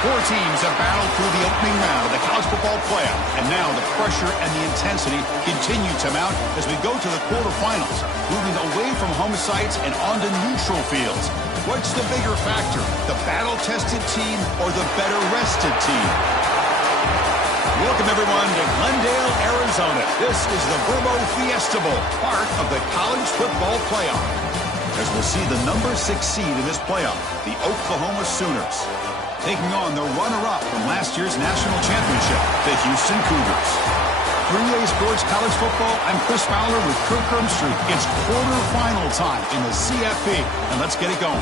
Four teams have battled through the opening round of the college football playoff, and now the pressure and the intensity continue to mount as we go to the quarterfinals, moving away from home sites and onto neutral fields. What's the bigger factor, the battle-tested team or the better-rested team? Welcome, everyone, to Glendale, Arizona. This is the Verbo Fiesta Bowl, part of the college football playoff, as we'll see the number 6 seed in this playoff, the Oklahoma Sooners, taking on the runner-up from last year's national championship, the Houston Cougars. 3A Sports College Football, I'm Chris Fowler with Kirk Ermstreet. It's quarterfinal time in the CFP, and let's get it going.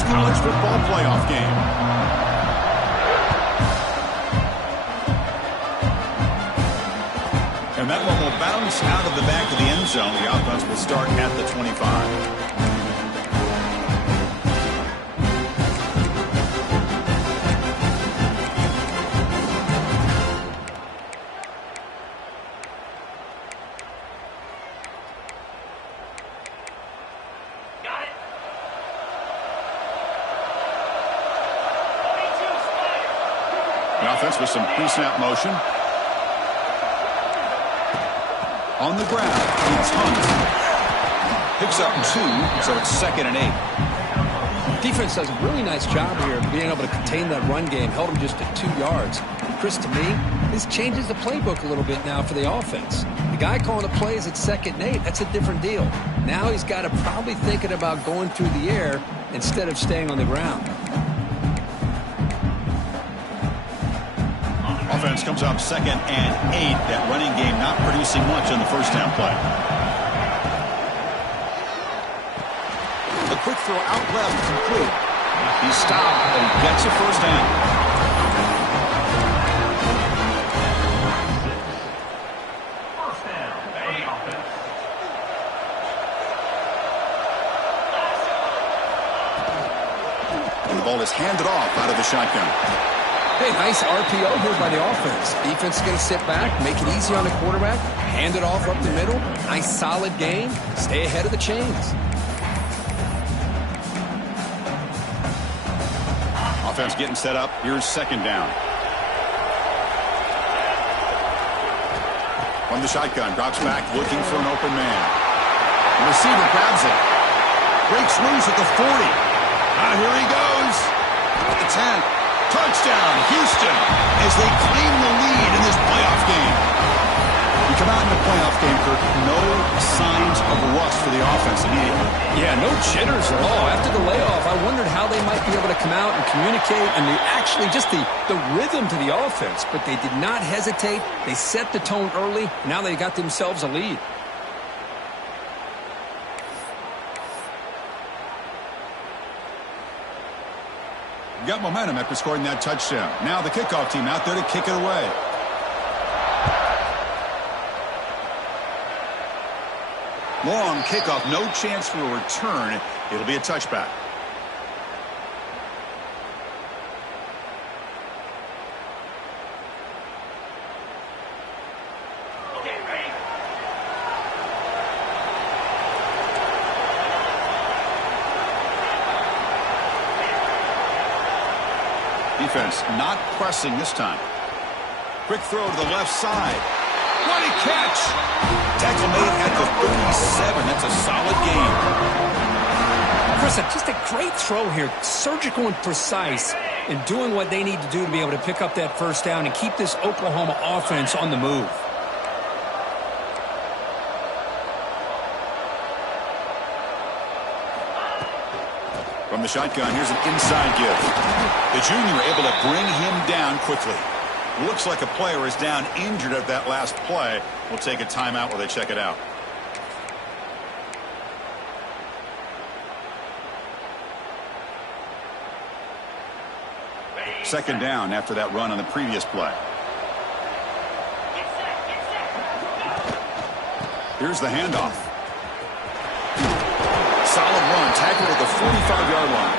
College football playoff game. And that one will bounce out of the back of the end zone. The offense will start at the 25. Offense with some pre-snap motion. On the ground, it's Hunt. Picks up 2, so it's 2nd and 8. Defense does a really nice job here of being able to contain that run game. Held him just at 2 yards. Chris, to me, this changes the playbook a little bit now for the offense. The guy calling the plays at 2nd and 8, that's a different deal. Now he's got to probably thinking about going through the air instead of staying on the ground. Offense comes up 2nd and 8. That running game not producing much on the first down play. A quick throw out left, complete. He's stopped, but he gets a first down. First down, the offense. And the ball is handed off out of the shotgun. Hey, nice RPO here by the offense. Defense is going to sit back, make it easy on the quarterback, hand it off up the middle. Nice solid game. Stay ahead of the chains. Offense getting set up. Here's 2nd down. From the shotgun, drops back, looking for an open man. The receiver grabs it. Breaks loose at the 40. Here he goes. At the 10. Touchdown, Houston, as they claim the lead in this playoff game. We come out in the playoff game, Kirk, no signs of rust for the offense immediately. Yeah, no jitters at all. After the layoff, I wondered how they might be able to come out and communicate and actually just the rhythm to the offense. But they did not hesitate. They set the tone early. Now they got themselves a lead. Got momentum after scoring that touchdown. Now the kickoff team out there to kick it away. Long kickoff, no chance for a return. It'll be a touchback. Defense not pressing this time. Quick throw to the left side. What a catch! Tackle made at the 37. That's a solid gain. Chris, just a great throw here. Surgical and precise in doing what they need to do to be able to pick up that first down and keep this Oklahoma offense on the move. From the shotgun, here's an inside give. The junior able to bring him down quickly. Looks like a player is down injured at that last play. We'll take a timeout while they check it out. Second down after that run on the previous play. Here's the handoff. Solid run tackle at the 45-yard line.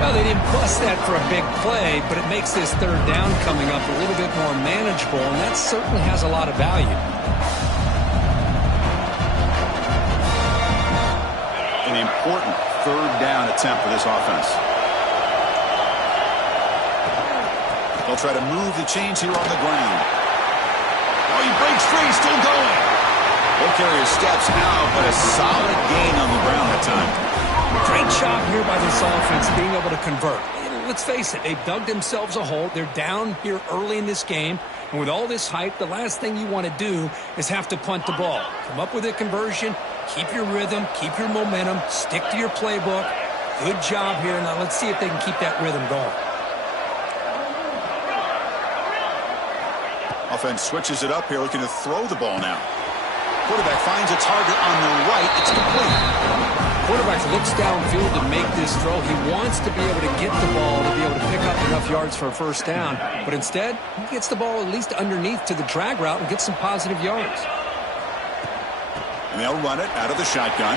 Well, they didn't bust that for a big play, but it makes this third down coming up a little bit more manageable, and that certainly has a lot of value. An important third down attempt for this offense. They'll try to move the chains here on the ground. Oh, he breaks free, still going. Ball carrier steps out, but a solid gain on the ground that time. Great job here by this offense being able to convert. Let's face it, they've dug themselves a hole. They're down here early in this game. And with all this hype, the last thing you want to do is have to punt the ball. Come up with a conversion, keep your rhythm, keep your momentum, stick to your playbook. Good job here. Now let's see if they can keep that rhythm going. Offense switches it up here, looking to throw the ball now. Quarterback finds a target on the right. It's complete. Quarterback looks downfield to make this throw. He wants to be able to get the ball to be able to pick up enough yards for a first down. But instead, he gets the ball at least underneath to the drag route and gets some positive yards. And they'll run it out of the shotgun.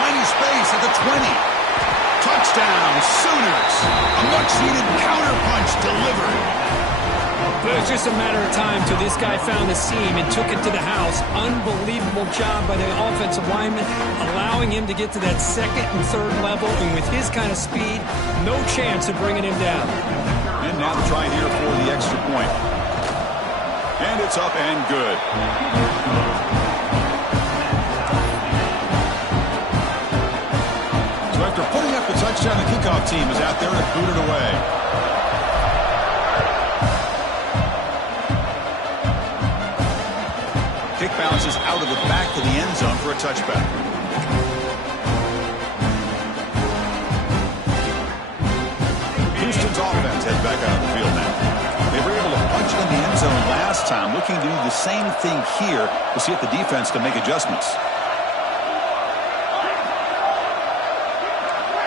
Finding space at the 20. Touchdown, Sooners. A much-needed counter-punch delivered. But it was just a matter of time till this guy found the seam and took it to the house. Unbelievable job by the offensive lineman, allowing him to get to that second and third level. And with his kind of speed, no chance of bringing him down. And now the try here for the extra point. And it's up and good. So after putting up the touchdown, the kickoff team is out there to boot it away. Kick bounces out of the back of the end zone for a touchback. Houston's offense heads back out of the field now. They were able to punch it in the end zone last time, looking to do the same thing here to see if the defense can make adjustments.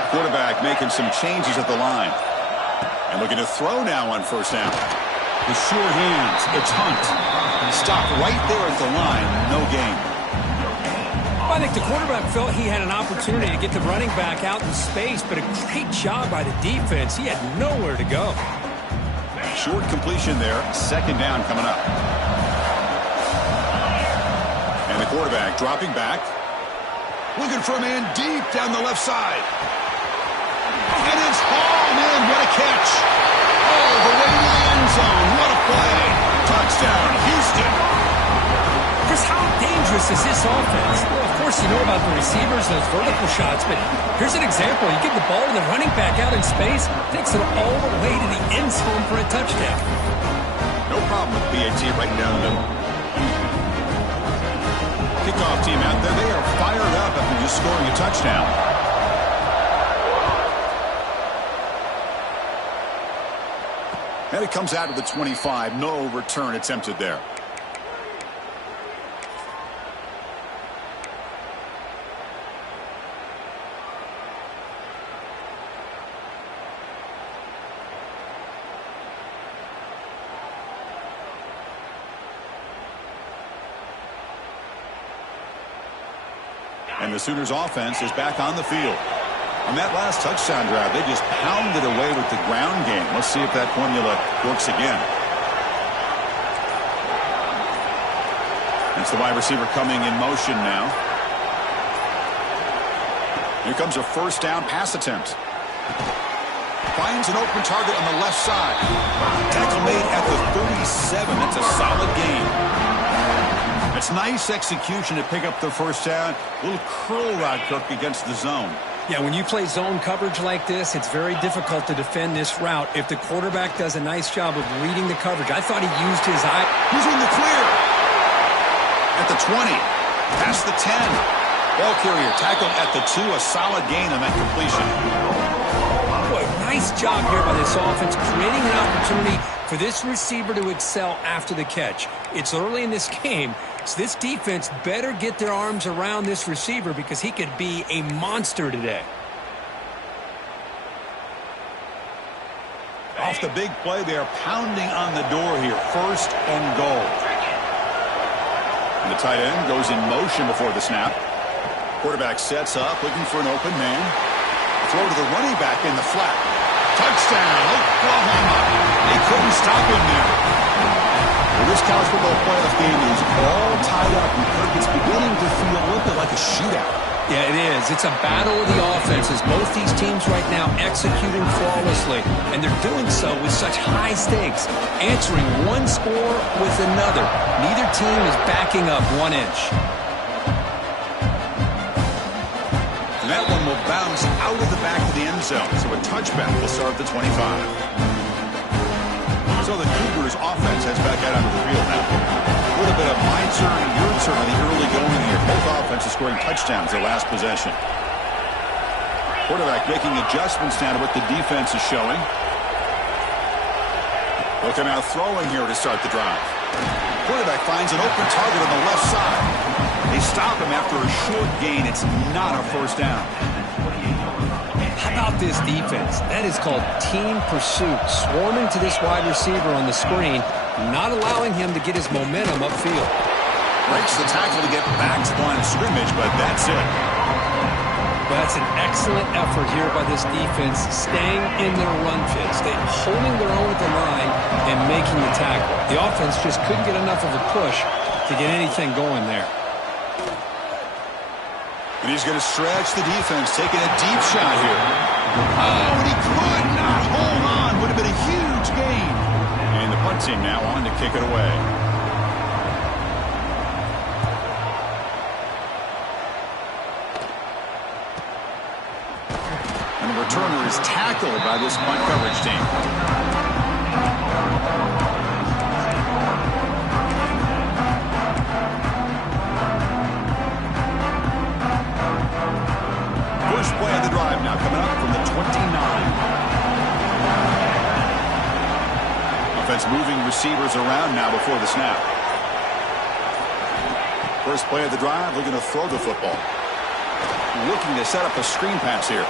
Quarterback making some changes at the line. And looking to throw now on first down. The sure hands, it's Hunt. Stopped right there at the line, no gain. I think the quarterback felt he had an opportunity to get the running back out in space, but a great job by the defense. He had nowhere to go. Short completion there, second down coming up. And the quarterback dropping back. Looking for a man deep down the left side. And it's Hall, man, what a catch. Oh, the way to the end zone, what a play. Touchdown, Houston. Chris, how dangerous is this offense? Well, of course, you know about the receivers, those vertical shots, but here's an example. You get the ball to the running back out in space, takes it all the way to the end zone for a touchdown. No problem with BAT right down the middle. Kickoff team out there, they are fired up after just scoring a touchdown. And it comes out of the 25. No return attempted there. And the Sooners offense is back on the field. On that last touchdown drive, they just pounded away with the ground game. Let's see if that formula works again. It's the wide receiver coming in motion now. Here comes a first down pass attempt. Finds an open target on the left side. Tackle made at the 37. That's a solid gain. It's nice execution to pick up the first down. A little curl route, Kirk, against the zone. Yeah, when you play zone coverage like this, it's very difficult to defend this route if the quarterback does a nice job of reading the coverage. I thought he used his eye. Who's in the clear? At the 20. Past the 10. Ball carrier tackled at the 2. A solid gain on that completion. Boy, nice job here by this offense, creating an opportunity for this receiver to excel after the catch. It's early in this game, so this defense better get their arms around this receiver because he could be a monster today. Off the big play, they are pounding on the door here. First and goal. And the tight end goes in motion before the snap. Quarterback sets up, looking for an open man. Throw to the running back in the flat. Touchdown, Oklahoma. They couldn't stop him there. Well, this college football playoff game is all tied up. It's beginning to feel a little bit like a shootout. Yeah, it is. It's a battle of the offenses. Both these teams right now executing flawlessly, and they're doing so with such high stakes, answering one score with another. Neither team is backing up 1 inch. And that one will bounce out of the back of the end zone, so a touchback will start at the 25. So the Cougars' offense heads back out onto the field now. A little bit of my turn and your turn in the early going here. Both offenses scoring touchdowns their last possession. Quarterback making adjustments now to what the defense is showing. Looking out throwing here to start the drive. Quarterback finds an open target on the left side. They stop him after a short gain. It's not a first down. How about this defense? That is called team pursuit. Swarming to this wide receiver on the screen, not allowing him to get his momentum upfield. Breaks the tackle to get back to the line of scrimmage, but that's it. That's an excellent effort here by this defense, staying in their run fits. They're holding their own at the line and making the tackle. The offense just couldn't get enough of a push to get anything going there. And he's going to stretch the defense, taking a deep shot here. Oh, and he could not hold on. Would have been a huge gain. And the punt team now on to kick it away. And the returner is tackled by this punt coverage team. First play of the drive now coming up from the 29. Offense moving receivers around now before the snap. First play of the drive, looking to throw the football. Looking to set up a screen pass here.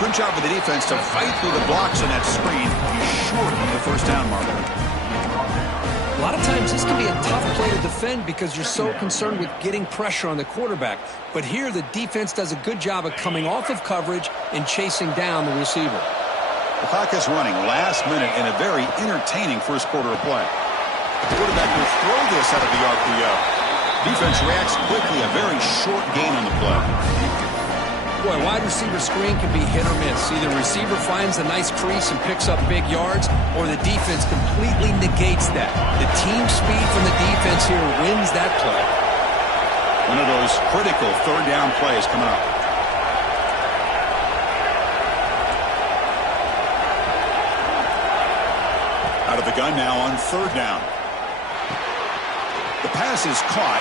Good job of the defense to fight through the blocks in that screen. He's short of the first down marker. A lot of times this can be a tough play to defend because you're so concerned with getting pressure on the quarterback. But here the defense does a good job of coming off of coverage and chasing down the receiver. The clock is running last minute in a very entertaining first quarter of play. The quarterback will throw this out of the RPO. Defense reacts quickly, a very short gain on the play. Boy, wide receiver screen can be hit or miss. Either receiver finds a nice crease and picks up big yards, or the defense completely negates that. The team speed from the defense here wins that play. One of those critical third down plays coming up. Out of the gun now on third down. The pass is caught.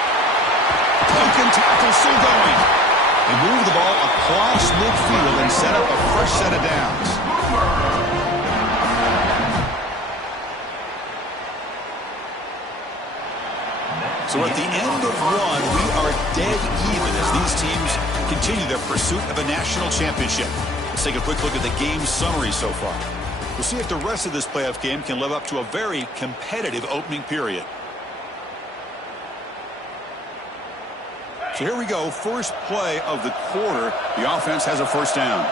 Broken tackle still going. They move the ball across midfield and set up a fresh set of downs. So at the end of one, we are dead even as these teams continue their pursuit of a national championship. Let's take a quick look at the game summary so far. We'll see if the rest of this playoff game can live up to a very competitive opening period. So here we go, first play of the quarter. The offense has a first down.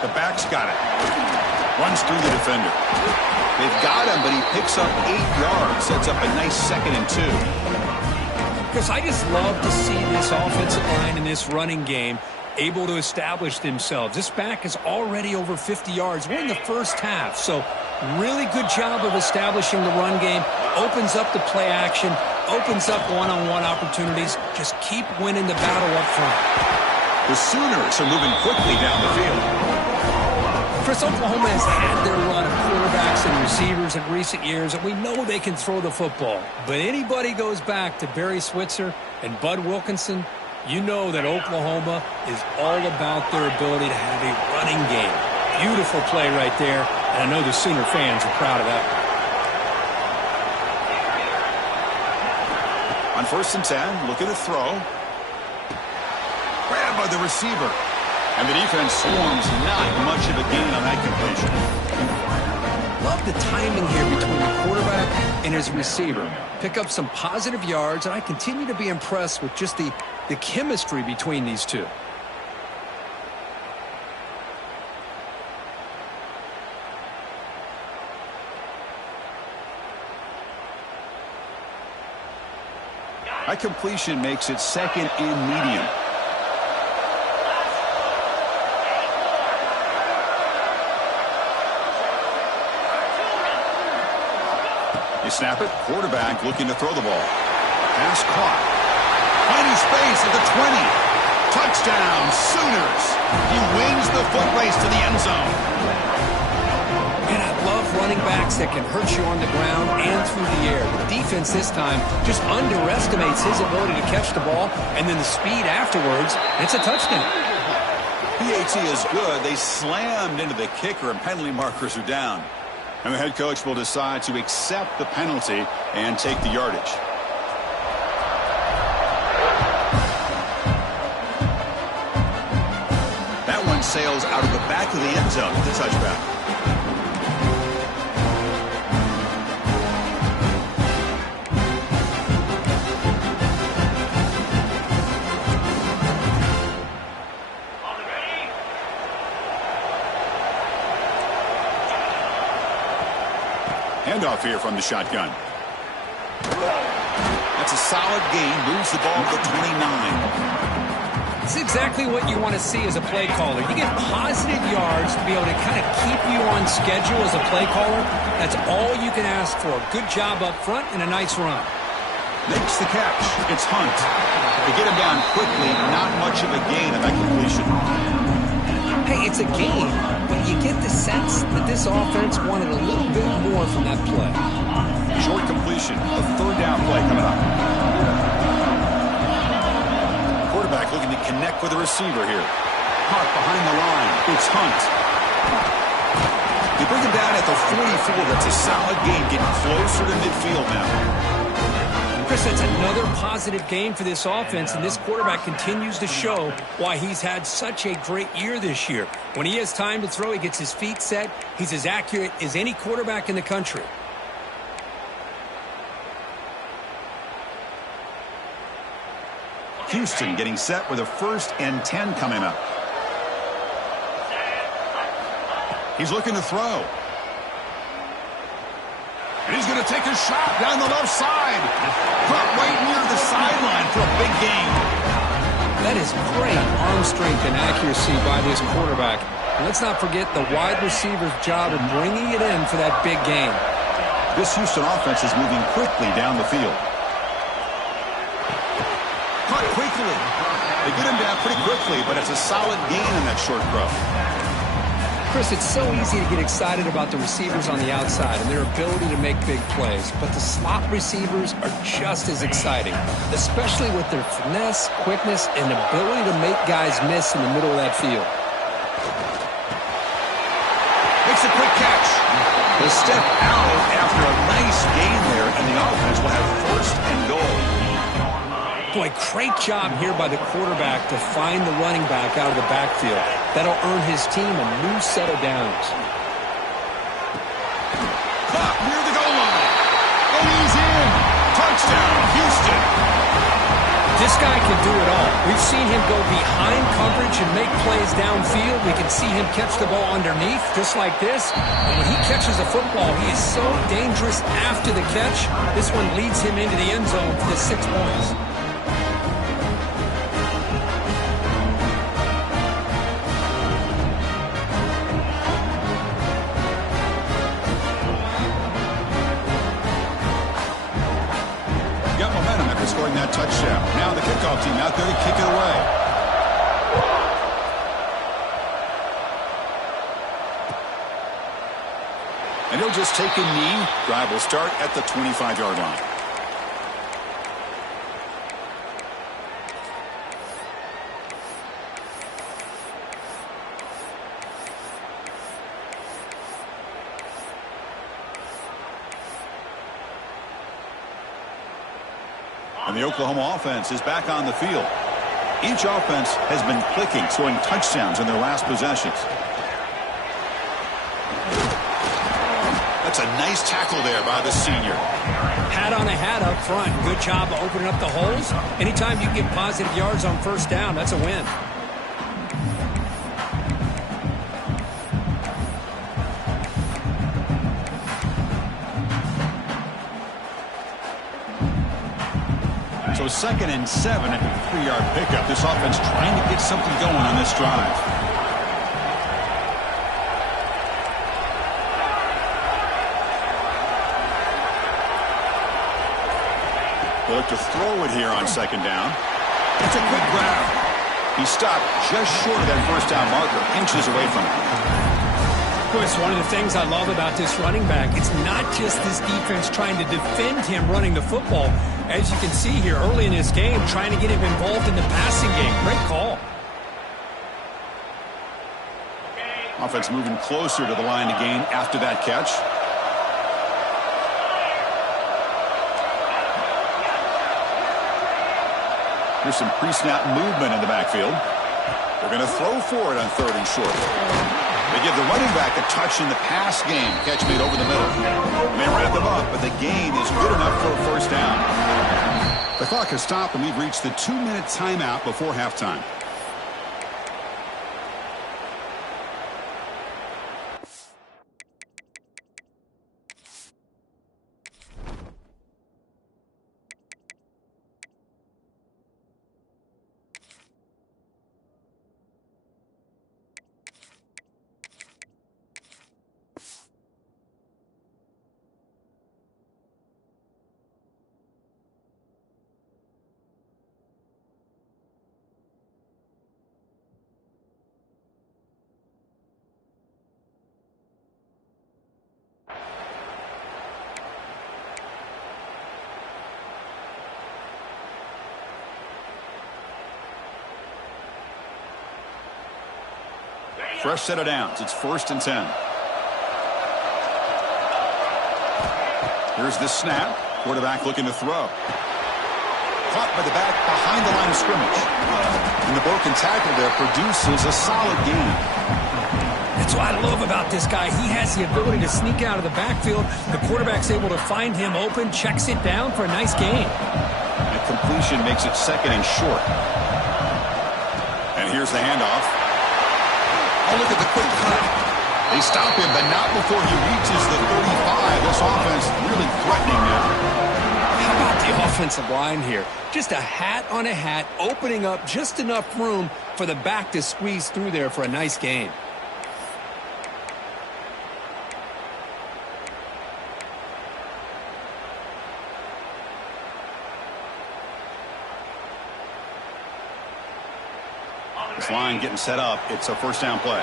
The back's got it. Runs through the defender. They've got him, but he picks up 8 yards. Sets up a nice 2nd and 2. Because I just love to see this offensive line in this running game able to establish themselves. This back is already over 50 yards. We're in the first half, so really good job of establishing the run game. Opens up the play action, opens up one-on-one opportunities. Just keep winning the battle up front. The Sooners are moving quickly down the field. Chris, Oklahoma has had their run of quarterbacks and receivers in recent years, and we know they can throw the football. But anybody goes back to Barry Switzer and Bud Wilkinson, you know that Oklahoma is all about their ability to have a running game. Beautiful play right there, and I know the Sooner fans are proud of that. On 1st and 10, looking to throw. Grabbed by the receiver. And the defense swarms, not much of a gain on that completion. Love the timing here between the quarterback and his receiver. Pick up some positive yards, and I continue to be impressed with just the chemistry between these two. That completion makes it second and medium. You snap it, quarterback looking to throw the ball. Pass caught. Finding space at the 20. Touchdown, Sooners. He wings the foot race to the end zone. And I love running backs that can hurt you on the ground and through the air. The defense this time just underestimates his ability to catch the ball, and then the speed afterwards, it's a touchdown. PAT is good. They slammed into the kicker, and penalty markers are down. And the head coach will decide to accept the penalty and take the yardage. That one sails out of the back of the end zone with the touchback. Handoff here from the shotgun. That's a solid gain. Moves the ball to the 29. It's exactly what you want to see as a play caller. You get positive yards to be able to kind of keep you on schedule as a play caller. That's all you can ask for. Good job up front and a nice run. Makes the catch. It's Hunt. They get him down quickly. Not much of a gain on that completion. Hey, it's a game, but you get the sense that this offense wanted a little bit more from that play. Short completion. A third down play coming up. Quarterback looking to connect with the receiver here. Caught behind the line. It's Hunt. They bring him down at the 44. That's a solid gain, getting closer to midfield now. Chris, that's another positive game for this offense, and this quarterback continues to show why he's had such a great year this year. When he has time to throw, he gets his feet set. He's as accurate as any quarterback in the country. Houston getting set with a 1st and 10 coming up. He's looking to throw. And he's going to take a shot down the left side. Caught right near the sideline for a big gain. That is great arm strength and accuracy by this quarterback. And let's not forget the wide receiver's job of bringing it in for that big gain. This Houston offense is moving quickly down the field. Caught quickly. They get him down pretty quickly, but it's a solid gain in that short throw. Chris, it's so easy to get excited about the receivers on the outside and their ability to make big plays, but the slot receivers are just as exciting, especially with their finesse, quickness, and ability to make guys miss in the middle of that field. Makes a quick catch. The step out after a nice gain there, and the offense will have 1st and goal. Boy, great job here by the quarterback to find the running back out of the backfield. That'll earn his team a new set of downs. Caught near the goal line. And he's in. Touchdown, Houston. This guy can do it all. We've seen him go behind coverage and make plays downfield. We can see him catch the ball underneath, just like this. And when he catches the football, he is so dangerous after the catch. This one leads him into the end zone for the 6 points. Scoring that touchdown. Now the kickoff team out there to kick it away. And he'll just take a knee. Drive will start at the 25-yard line. And the Oklahoma offense is back on the field. Each offense has been clicking, scoring touchdowns in their last possessions. That's a nice tackle there by the senior. Hat on a hat up front. Good job of opening up the holes. Anytime you get positive yards on first down, that's a win. So 2nd and 7 at the 3-yard pickup. This offense trying to get something going on this drive. They look to throw it here on 2nd down. It's a quick grab. He stopped just short of that first down marker, inches away from it. It's one of the things I love about this running back. It's not just this defense trying to defend him running the football. As you can see here early in this game, trying to get him involved in the passing game. Great call. Offense moving closer to the line to gain after that catch. Here's some pre-snap movement in the backfield. They're going to throw for it on 3rd and short. They give the running back a touch in the pass game. Catch made over the middle. They wrap them up, but the gain is good enough for a first down. The clock has stopped, and we've reached the 2-minute timeout before halftime. Fresh set of downs. It's 1st and 10. Here's the snap. Quarterback looking to throw. Caught by the back behind the line of scrimmage. And the broken tackle there produces a solid gain. That's what I love about this guy. He has the ability to sneak out of the backfield. The quarterback's able to find him open, checks it down for a nice gain. And completion makes it 2nd and short. And here's the handoff. Oh, look at the quick cut. They stop him, but not before he reaches the 35. This offense really threatening now. How about the offensive line here? Just a hat on a hat, opening up just enough room for the back to squeeze through there for a nice gain. This line getting set up. It's a first down play.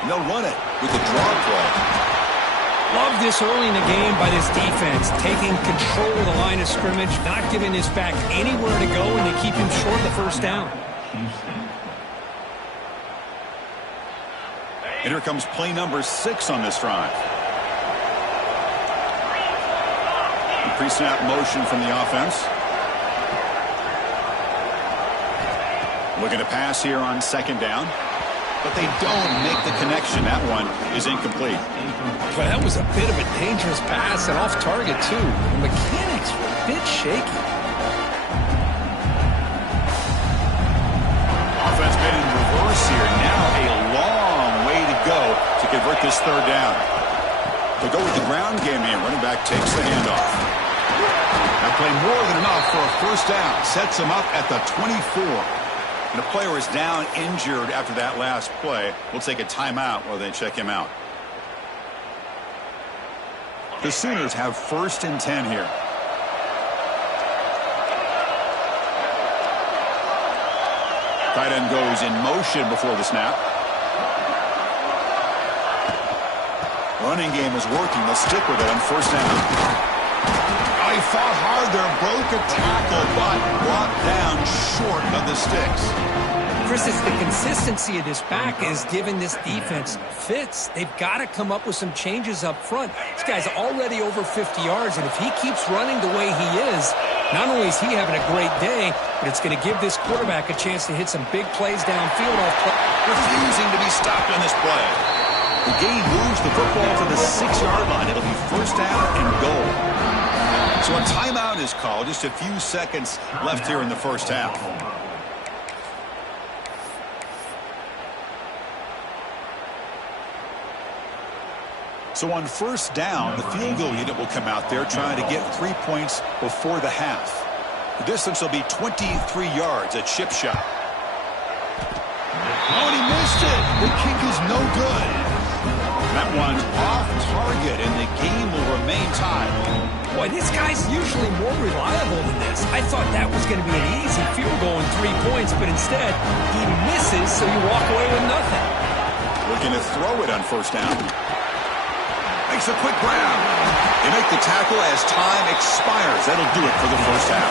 And they'll run it with the draw play. Love this early in the game by this defense, taking control of the line of scrimmage, not giving his back anywhere to go, and they keep him short of the first down. And here comes play number 6 on this drive. Pre-snap motion from the offense. Looking to pass here on 2nd down. But they don't make the connection. That one is incomplete. But that was a bit of a dangerous pass and off target, too. The mechanics were a bit shaky. Offense been in reverse here. Now a long way to go to convert this 3rd down. They go with the ground game here. Running back takes the handoff. That play more than enough for a first down. Sets him up at the 24. And the player is down injured after that last play. We'll take a timeout while they check him out. The Sooners have 1st and 10 here. Tight end goes in motion before the snap. Running game is working. They'll stick with it on first down. He fought hard there, broke a tackle, but brought down short of the sticks. Chris, it's the consistency of this back is giving this defense fits. They've got to come up with some changes up front. This guy's already over 50 yards, and if he keeps running the way he is, Not only is he having a great day, but it's going to give this quarterback a chance to hit some big plays downfield off play. Refusing to be stopped on this play. The gain moves the football to the 6-yard line. It'll be first down and goal. So a timeout is called. Just a few seconds left here in the first half. So on first down, the field goal unit will come out there trying to get 3 points before the half. The distance will be 23 yards at chip shot. Oh, and he missed it. The kick is no good. That one's off target, and the game will remain tied. Boy, this guy's usually more reliable than this. I thought that was going to be an easy field goal and 3 points, but instead, he misses, so you walk away with nothing. Looking to throw it on first down. Makes a quick grab. They make the tackle as time expires. That'll do it for the first half.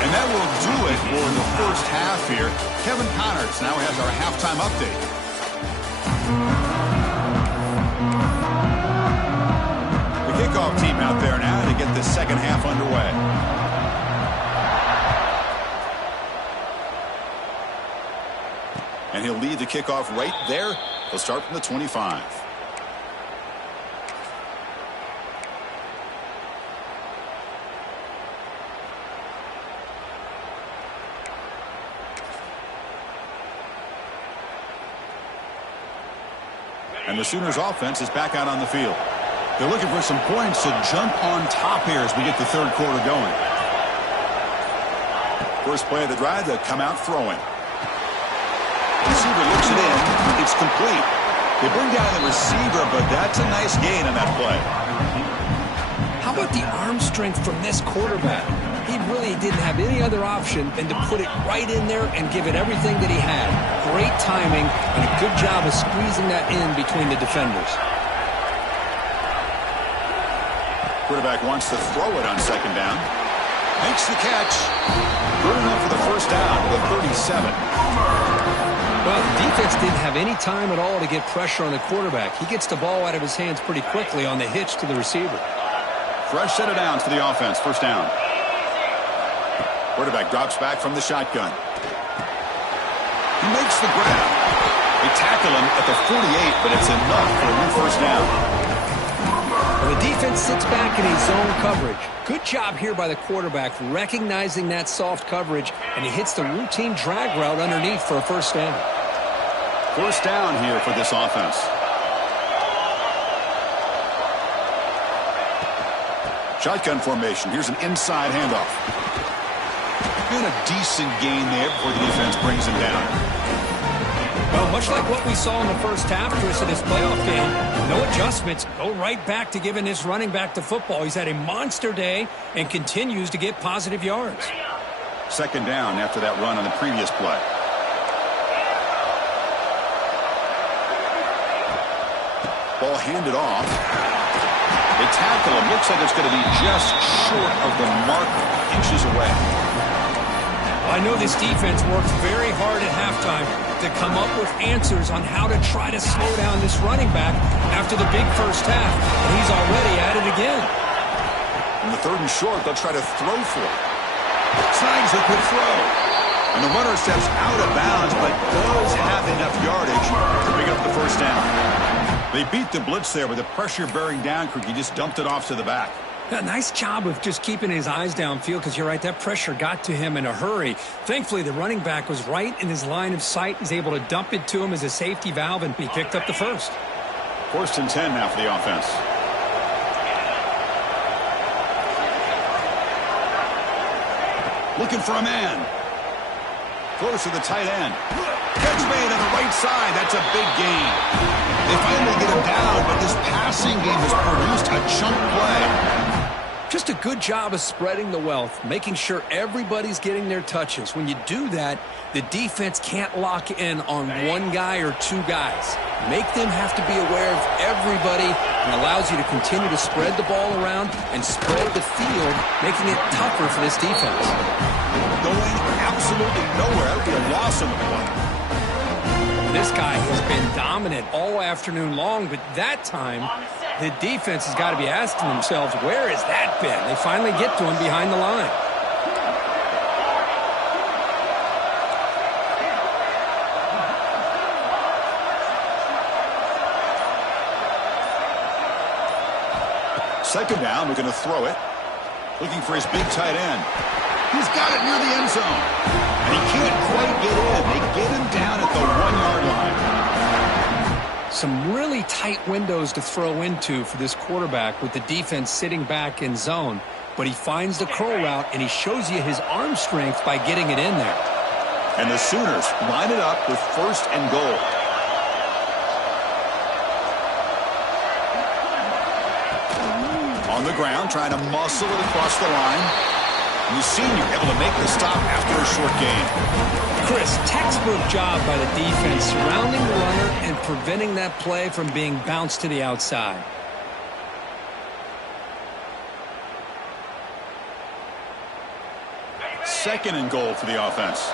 And that will do it for the first half here. Kevin Connors now has our halftime update. The kickoff team out there now to get the second half underway. And he'll lead the kickoff right there. He'll start from the 25. And the Sooners offense is back out on the field. They're looking for some points to jump on top here as we get the third quarter going. First play of the drive, they'll come out throwing. Receiver looks it in. It's complete. They bring down the receiver, but that's a nice gain on that play. How about the arm strength from this quarterback? He really didn't have any other option than to put it right in there and give it everything that he had. Great timing and a good job of squeezing that in between the defenders. Quarterback wants to throw it on second down. Makes the catch. Good enough for the first down to the 37. Well, the defense didn't have any time at all to get pressure on the quarterback. He gets the ball out of his hands pretty quickly on the hitch to the receiver. Fresh set of downs for the offense. First down. Quarterback drops back from the shotgun. He makes the grab. They tackle him at the 48, but it's enough for a new first down. Well, the defense sits back in a zone coverage. Good job here by the quarterback recognizing that soft coverage, and he hits the routine drag route underneath for a first down. First down here for this offense. Shotgun formation. Here's an inside handoff. And a decent gain there before the defense brings him down. Well, much like what we saw in the first half, Chris, of this playoff game, no adjustments. Go right back to giving this running back the football. He's had a monster day and continues to get positive yards. Second down after that run on the previous play. Ball handed off. They tackle him. Looks like it's going to be just short of the marker, inches away. I know this defense worked very hard at halftime to come up with answers on how to try to slow down this running back after the big first half. And he's already at it again. In the third and short, they'll try to throw for it. Signs the quick throw. And the runner steps out of bounds, but does have enough yardage to pick up the first down. They beat the blitz there with the pressure bearing down. He just dumped it off to the back. Yeah, nice job of just keeping his eyes downfield, because you're right, that pressure got to him in a hurry. Thankfully, the running back was right in his line of sight. He's able to dump it to him as a safety valve, and he picked up the first. First and 10 now for the offense. Looking for a man. Close to the tight end. Catch made on the right side. That's a big gain. They finally get him down, but this passing game has produced a chunk play. Just a good job of spreading the wealth, making sure everybody's getting their touches. When you do that, the defense can't lock in on one guy or two guys. Make them have to be aware of everybody, and allows you to continue to spread the ball around and spread the field, making it tougher for this defense. Going absolutely nowhere. That would be a loss on the play. This guy has been dominant all afternoon long, but that time, the defense has got to be asking themselves, where has that been? They finally get to him behind the line. second down, looking to throw it. Looking for his big tight end. He's got it near the end zone. And he can't quite get in. They get him down at the 1-yard line. Some really tight windows to throw into for this quarterback with the defense sitting back in zone. But he finds the curl route, and he shows you his arm strength by getting it in there. And the Sooners line it up with 1st and goal. On the ground, trying to muscle it across the line. And the senior able to make the stop after a short gain. Chris, textbook job by the defense surrounding the runner and preventing that play from being bounced to the outside. Second and goal for the offense.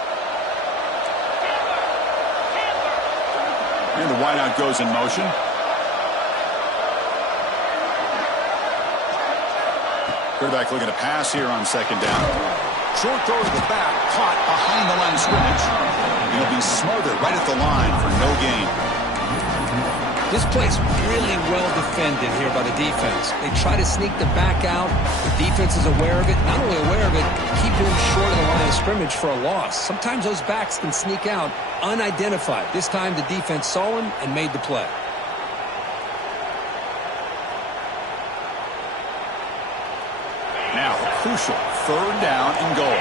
And the wideout goes in motion. Quarterback looking to pass here on second down. Short throw to the back, caught behind the line of scrimmage. He'll be smothered right at the line for no gain. This play's really well defended here by the defense. They try to sneak the back out. The defense is aware of it. Not only aware of it, keeping him short of the line of scrimmage for a loss. Sometimes those backs can sneak out unidentified. This time the defense saw him and made the play. Now, a crucial 3rd down and goal.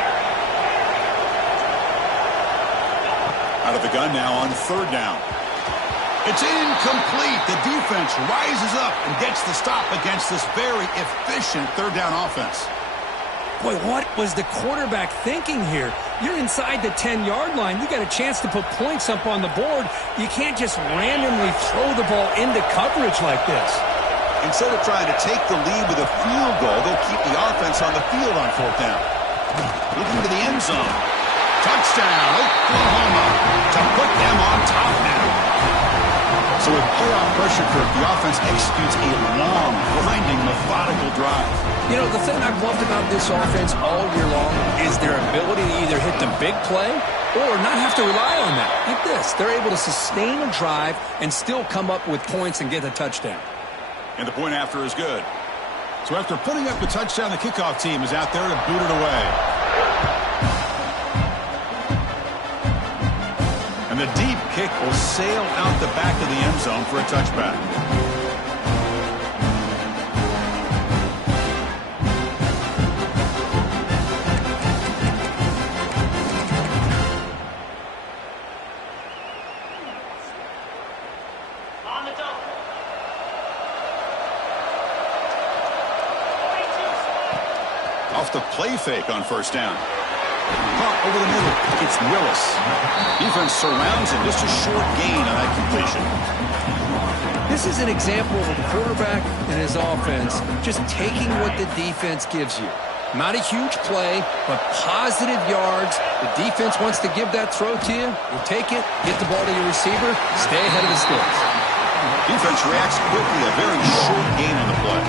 Out of the gun now on 3rd down. It's incomplete. The defense rises up and gets the stop against this very efficient 3rd down offense. Boy, what was the quarterback thinking here? You're inside the 10-yard line. You got a chance to put points up on the board. You can't just randomly throw the ball into coverage like this. Instead of trying to take the lead with a field goal, they'll keep the offense on the field on 4th down. Looking to the end zone. Touchdown, Oklahoma, to put them on top now. So with playoff pressure, Kirk, the offense executes a long, grinding, methodical drive. You know, the thing I've loved about this offense all year long is their ability to either hit the big play or not have to rely on that. Like this, they're able to sustain a drive and still come up with points and get a touchdown. And the point after is good. So after putting up the touchdown, the kickoff team is out there to boot it away. And the deep kick will sail out the back of the end zone for a touchback. Off the play fake on 1st down. Caught over the middle. It's Willis. Defense surrounds him. Just a short gain on that completion. This is an example of a quarterback and his offense just taking what the defense gives you. Not a huge play, but positive yards. The defense wants to give that throw to you. You take it, get the ball to your receiver, stay ahead of the sticks. Defense reacts quickly. A very short gain on the play.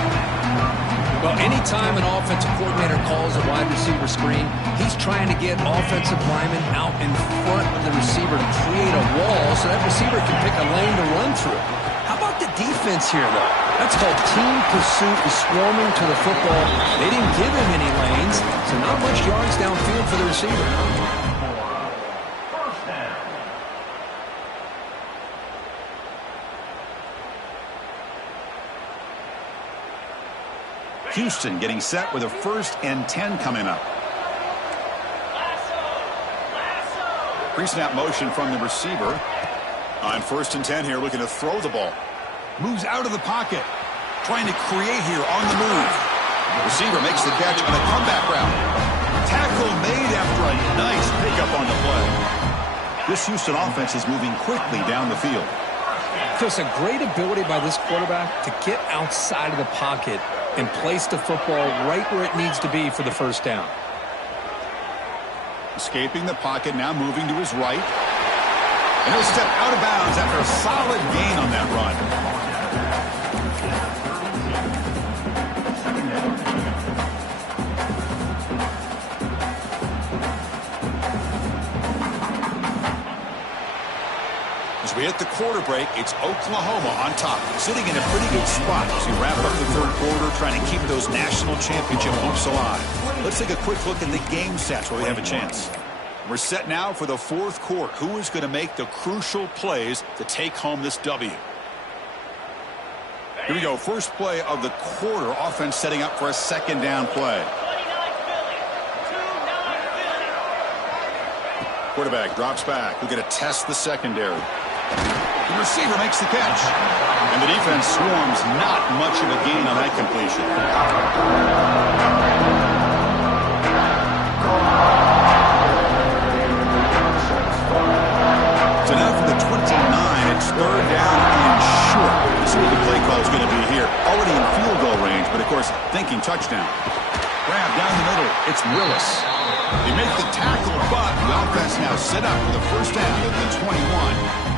Well, anytime an offensive coordinator calls a wide receiver screen, he's trying to get offensive linemen out in front of the receiver to create a wall so that receiver can pick a lane to run through. How about the defense here, though? That's called team pursuit and swarming to the football. They didn't give him any lanes, so not much yards downfield for the receiver. Houston getting set with a 1st and 10 coming up. Pre-snap motion from the receiver. On 1st and 10 here, looking to throw the ball. Moves out of the pocket. Trying to create here on the move. Receiver makes the catch on a comeback route. Tackle made after a nice pickup on the play. This Houston offense is moving quickly down the field. Chris, a great ability by this quarterback to get outside of the pocket and place the football right where it needs to be for the 1st down. Escaping the pocket, now moving to his right. And he'll step out of bounds after a solid gain on that run. We hit the quarter break. It's Oklahoma on top, sitting in a pretty good spot as we wrap up the third quarter, trying to keep those national championship hopes alive. Let's take a quick look at the game stats where we have a chance. We're set now for the fourth quarter. Who is going to make the crucial plays to take home this W? Here we go. First play of the quarter. Offense setting up for a second down play. Quarterback drops back. We're going to test the secondary. The receiver makes the catch. And the defense swarms. Not much of a gain on that completion. So now for the 29, it's third down and short. Let's see what the play call is going to be here. Already in field goal range, but of course, thinking touchdown. Grab down the middle. It's Willis. They make the tackle, but the offense now set up for the first down at the 21.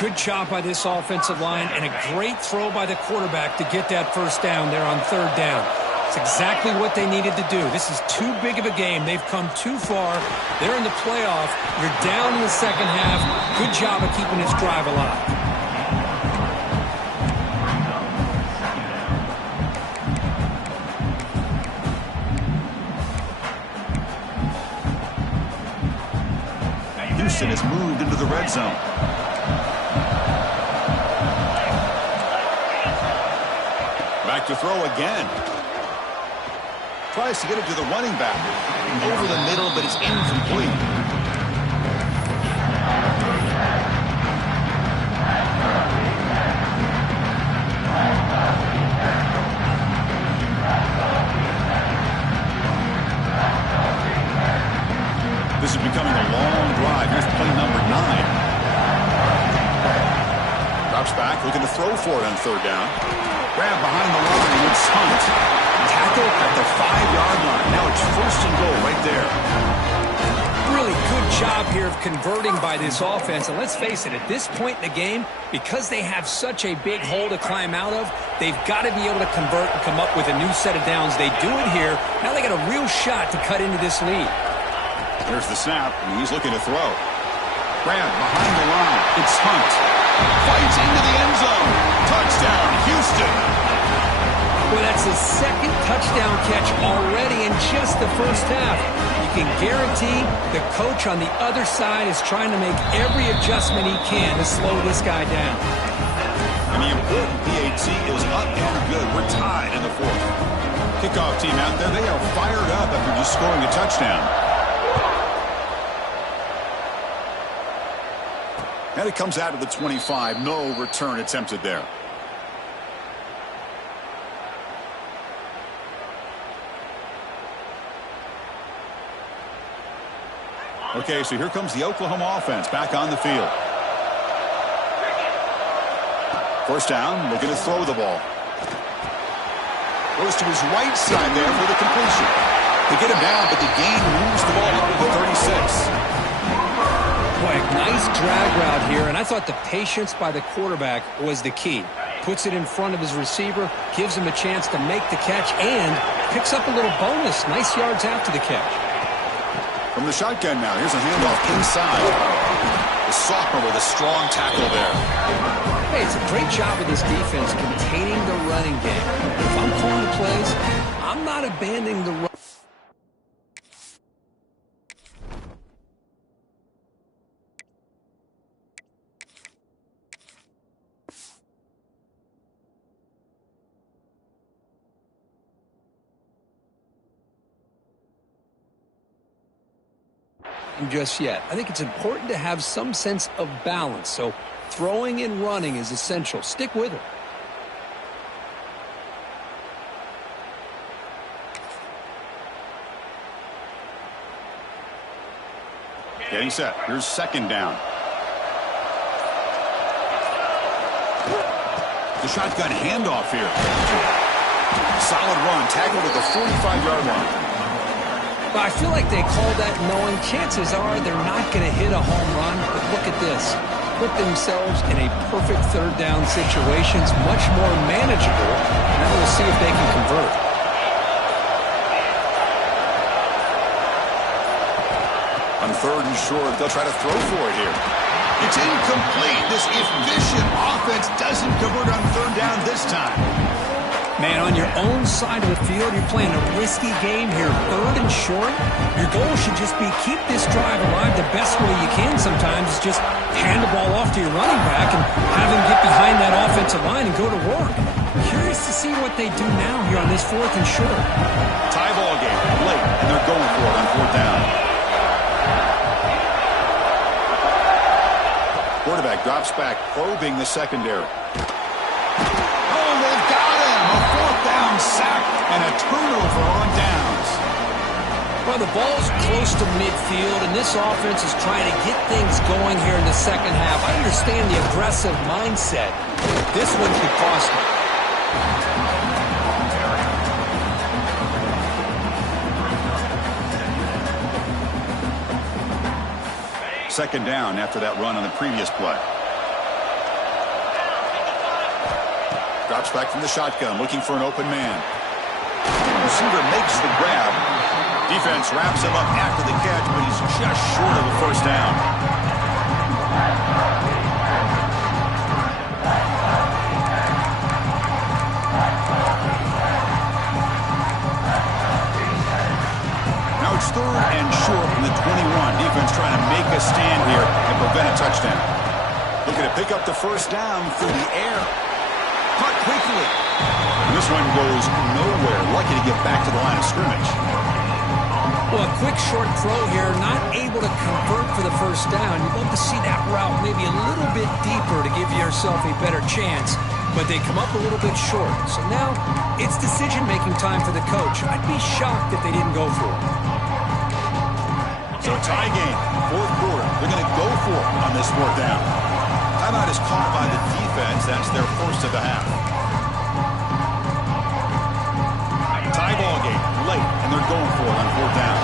Good job by this offensive line and a great throw by the quarterback to get that first down there on third down. It's exactly what they needed to do. This is too big of a game. They've come too far. They're in the playoff. You're down in the second half. Good job of keeping this drive alive. Houston has moved into the red zone. Back to throw again. Tries to get it to the running back. Over the middle, but it's incomplete. This is becoming a long drive. Here's play number 9. Drops back, looking to throw for it on third down. Grab behind the line, it's Hunt. Tackle at the 5-yard line. Now it's first and goal right there. Really good job here of converting by this offense. And let's face it, at this point in the game, because they have such a big hole to climb out of, they've got to be able to convert and come up with a new set of downs. They do it here. Now they got a real shot to cut into this lead. There's the snap, and he's looking to throw. Grab behind the line. It's Hunt. Fights into the end zone. Touchdown, Houston. Well, that's his second touchdown catch already in just the first half. You can guarantee the coach on the other side is trying to make every adjustment he can to slow this guy down. And the important PAT is up and good. We're tied in the fourth. Kickoff team out there, they are fired up after just scoring a touchdown. And it comes out of the 25. No return attempted there. Okay, so here comes the Oklahoma offense back on the field. First down, looking to throw the ball. Goes to his right side there for the completion. They get him down, but the gain moves the ball up to the 36. Boy, nice drag route here, and I thought the patience by the quarterback was the key. Puts it in front of his receiver, gives him a chance to make the catch, and picks up a little bonus. Nice yards after the catch. From the shotgun now, here's a handoff inside. The sophomore with a strong tackle there. Hey, it's a great job of this defense containing the running game. If I'm calling the plays, I'm not abandoning the run. Just yet. I think it's important to have some sense of balance, so throwing and running is essential. Stick with it. Getting set. Here's second down. The shotgun handoff here. Solid run. Tackled at the 45-yard line. But I feel like they call that knowing chances are they're not going to hit a home run. But look at this. Put themselves in a perfect third down situation. It's much more manageable. Now we'll see if they can convert. On third and short, they'll try to throw for it here. It's incomplete. This efficient offense doesn't convert on third down this time. Man, on your own side of the field, you're playing a risky game here, third and short. Your goal should just be keep this drive alive the best way you can sometimes. Is just hand the ball off to your running back and have him get behind that offensive line and go to work. Curious to see what they do now here on this fourth and short. Tie ball game, late, and they're going for it on fourth down. Quarterback drops back, probing the secondary. Oh, they've got him! A fourth down sack and a turnover on downs. Well, the ball's close to midfield, and this offense is trying to get things going here in the second half. I understand the aggressive mindset. This one could cost them. Second down after that run on the previous play. Drops back from the shotgun, looking for an open man. Receiver makes the grab. Defense wraps him up after the catch, but he's just short of the first down. Now it's third and short from the 21. Defense trying to make a stand here and prevent a touchdown. Looking to pick up the first down through the air. Caught quickly. This one goes nowhere. Lucky to get back to the line of scrimmage. Well, a quick short throw here, not able to convert for the first down. You'd love to see that route maybe a little bit deeper to give yourself a better chance, but they come up a little bit short. So now it's decision-making time for the coach. I'd be shocked if they didn't go for it. So a tie game, fourth quarter. They're going to go for it on this fourth down. Timeout is called by the defense. That's their first of the half. Tie ball game, late, and they're going for it on fourth down.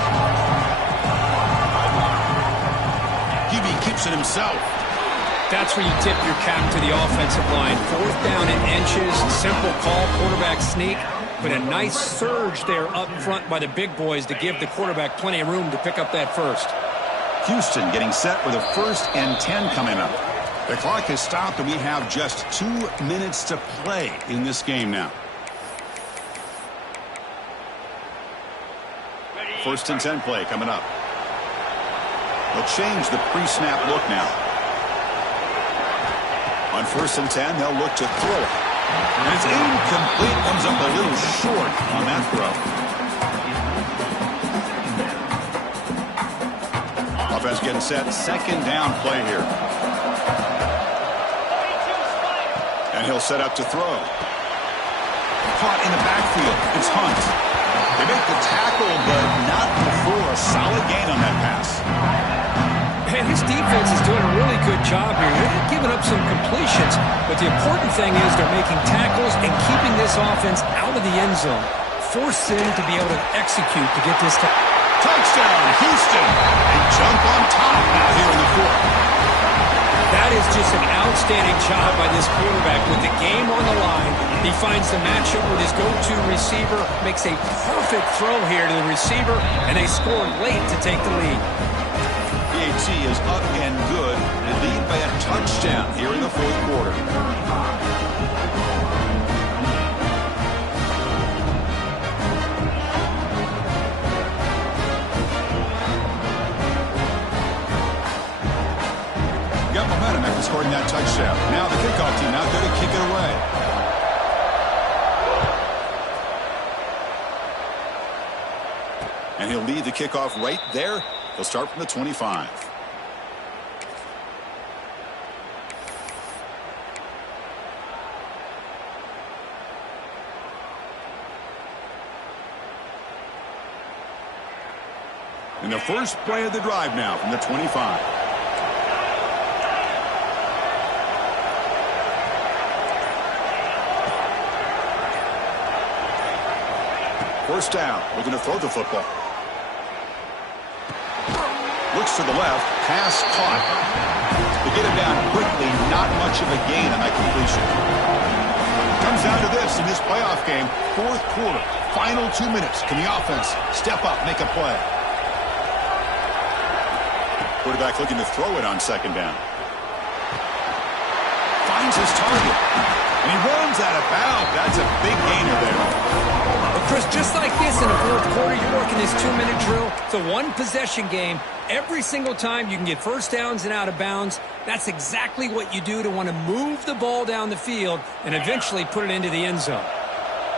QB keeps it himself. That's where you tip your cap to the offensive line. Fourth down in inches, simple call, quarterback sneak, but a nice surge there up front by the big boys to give the quarterback plenty of room to pick up that first. Houston getting set with a 1st and 10 coming up. The clock has stopped, and we have just 2 minutes to play in this game now. 1st and 10 play coming up. They'll change the pre-snap look now. On 1st and 10, they'll look to throw it. And it's incomplete. Comes up a little short on that throw. Offense getting set. 2nd down play here. And he'll set up to throw. Caught in the backfield. It's Hunt. They make the tackle, but not before a solid gain on that pass. And his defense is doing a really good job here. They're not giving up some completions, but the important thing is they're making tackles and keeping this offense out of the end zone. Force them to be able to execute to get this touchdown, Houston. They jump on top now here in the fourth. That is just an outstanding job by this quarterback with the game on the line. He finds the matchup with his go-to receiver, makes a perfect throw here to the receiver, and they score late to take the lead. PAT is up and good. They lead by a touchdown here in the fourth quarter. Got momentum after scoring that touchdown. Now the kickoff team out there to kick it away. And he'll lead the kickoff right there. He'll start from the 25. And the first play of the drive now from the 25. First down. Looking to throw the football. Looks to the left. Pass caught. To get him down quickly, not much of a gain on that completion. Comes down to this in this playoff game. Fourth quarter. Final 2 minutes. Can the offense step up, make a play? Quarterback looking to throw it on 2nd down. finds his target. And he runs out of bounds. That's a big gainer there. But Chris, just like this in the fourth quarter, you're working this 2-minute drill. It's a one-possession game. Every single time you can get first downs and out of bounds, that's exactly what you do to want to move the ball down the field and eventually put it into the end zone.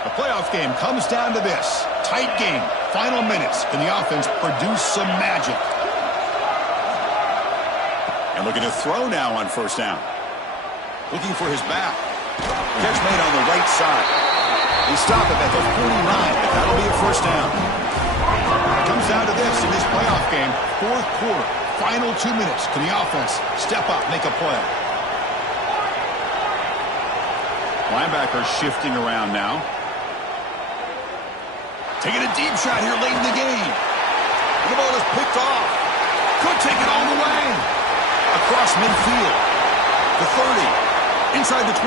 The playoff game comes down to this. Tight game. Final minutes. Can the offense produce some magic? And looking to throw now on first down. Looking for his back. Catch made on the right side. They stop him at the 49, but that'll be a first down. It comes down to this in this playoff game. Fourth quarter. Final 2 minutes. Can the offense step up, make a play? Linebacker shifting around now. Taking a deep shot here late in the game. And the ball is picked off. Could take it all the way. Across midfield. The 30. Inside the 20.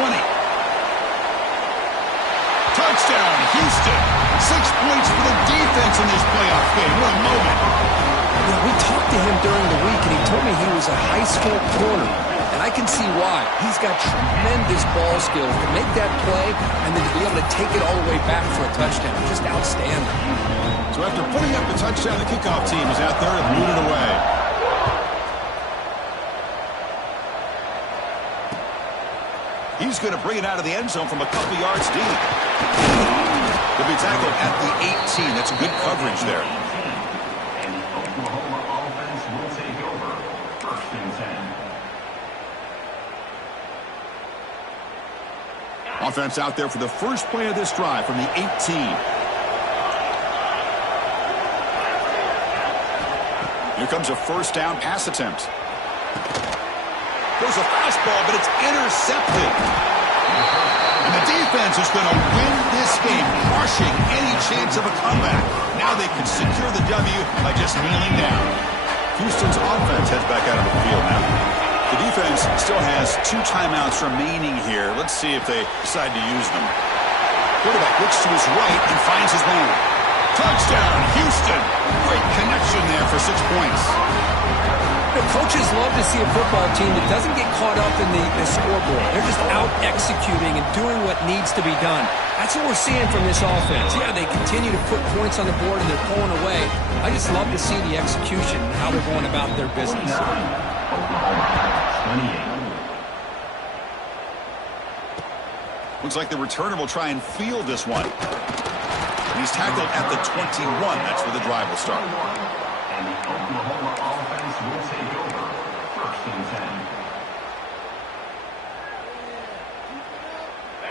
Touchdown, Houston. 6 points for the defense in this playoff game. What a moment. Yeah, we talked to him during the week, and he told me he was a high school corner. And I can see why. He's got tremendous ball skills to make that play and then to be able to take it all the way back for a touchdown. Just outstanding. So after putting up the touchdown, the kickoff team is out there and moving it away. He's going to bring it out of the end zone from a couple yards deep. He'll be tackled at the 18. That's good coverage there. And the Oklahoma offense will take over. First and 10. Offense out there for the first play of this drive from the 18. Here comes a first down pass attempt. There's a fastball, but it's intercepted. And the defense is going to win this game, crushing any chance of a comeback. Now they can secure the W by just kneeling down. Houston's offense heads back out of the field now. The defense still has 2 timeouts remaining here. Let's see if they decide to use them. Quarterback looks to his right and finds his man. Touchdown, Houston. Great connection there for 6 points. The coaches love to see a football team that doesn't get caught up in the scoreboard. They're just out executing and doing what needs to be done. That's what we're seeing from this offense. Yeah, they continue to put points on the board and they're pulling away. I just love to see the execution and how they're going about their business. 28. Looks like the returner will try and field this one. And he's tackled at the 21. That's where the drive will start. And the Oklahoma offense will take over. First and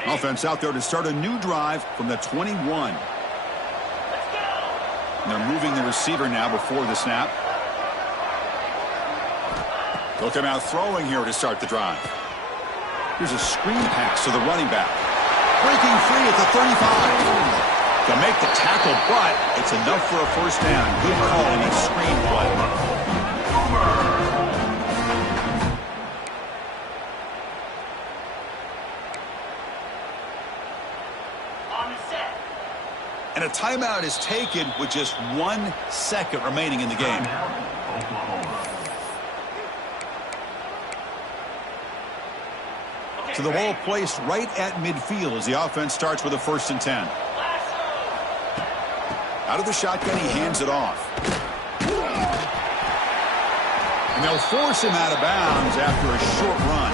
10. Offense out there to start a new drive from the 21. And they're moving the receiver now before the snap. They'll come out throwing here to start the drive. Here's a screen pass to the running back. Breaking free at the 35. To make the tackle, but it's enough for a first down. Good call on that screen play. And a timeout is taken with just 1 second remaining in the game. So the ball placed right at midfield as the offense starts with a first and 10. Out of the shotgun, he hands it off. And they'll force him out of bounds after a short run.